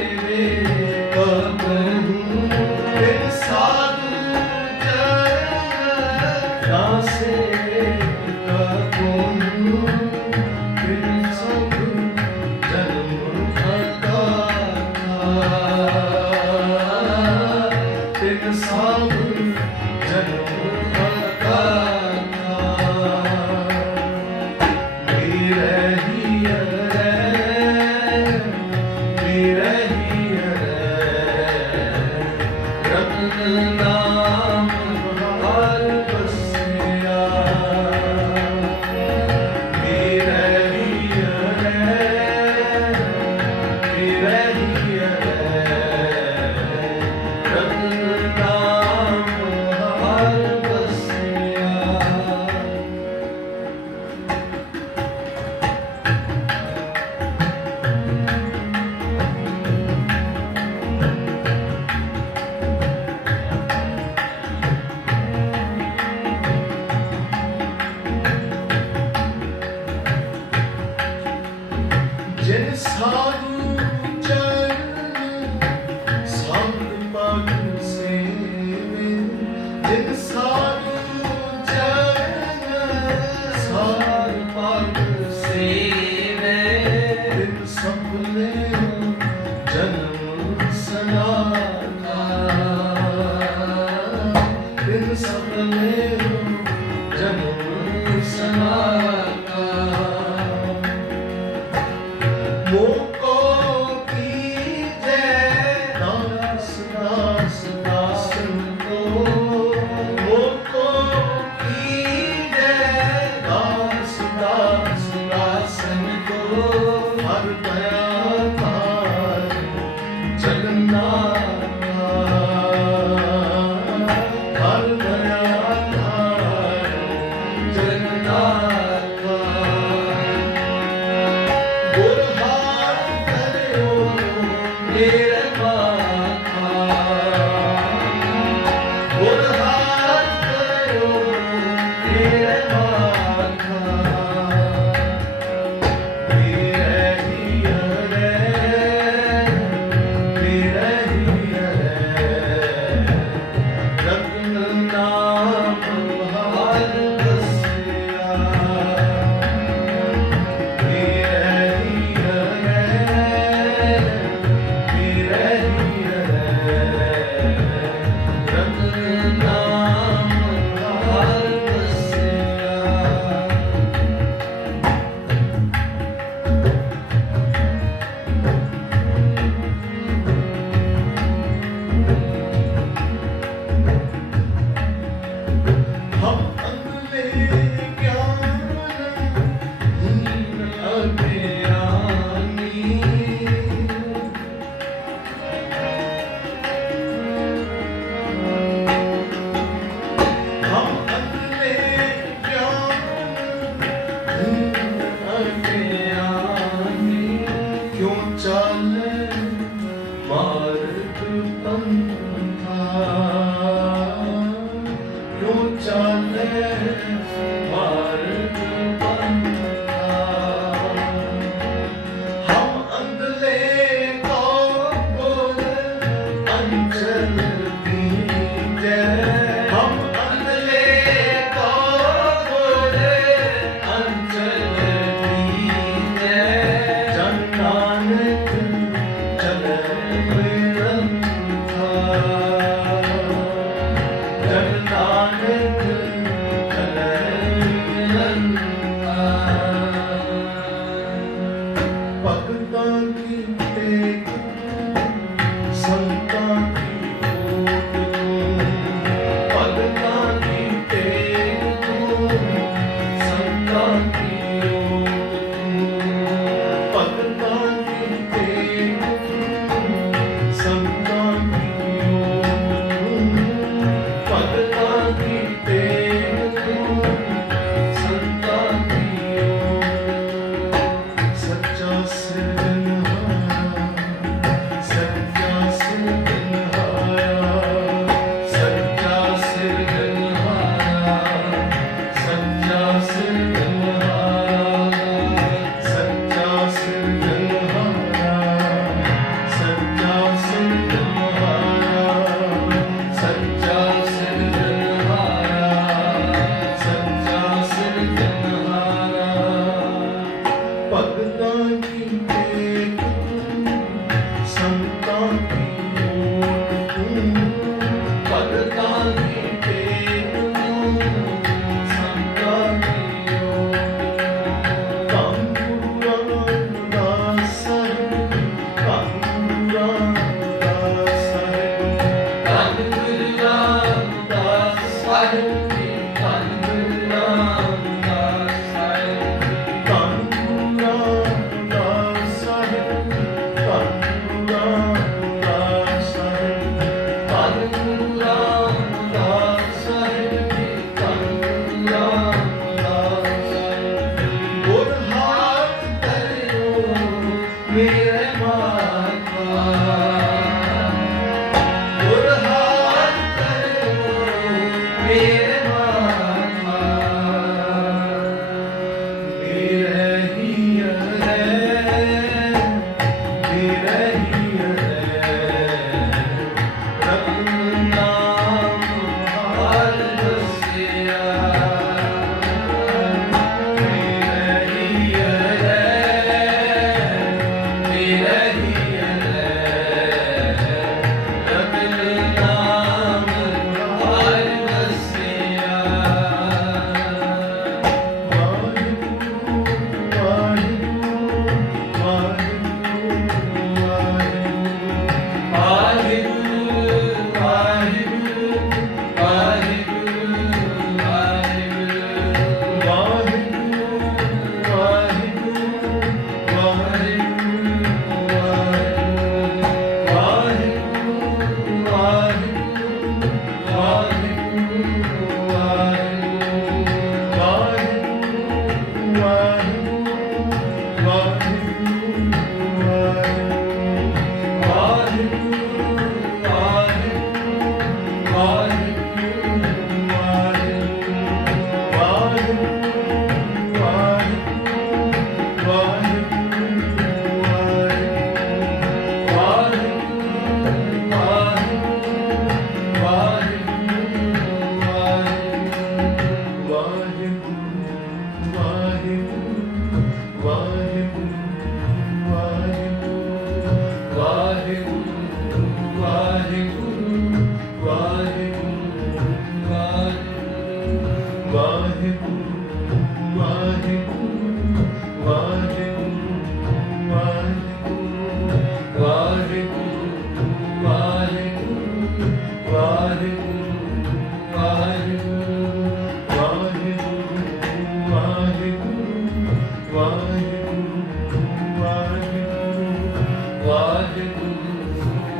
ਵੇ ਕਾ ਕਹੂੰ ਤੇ ਸਾਰਾ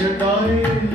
should I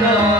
너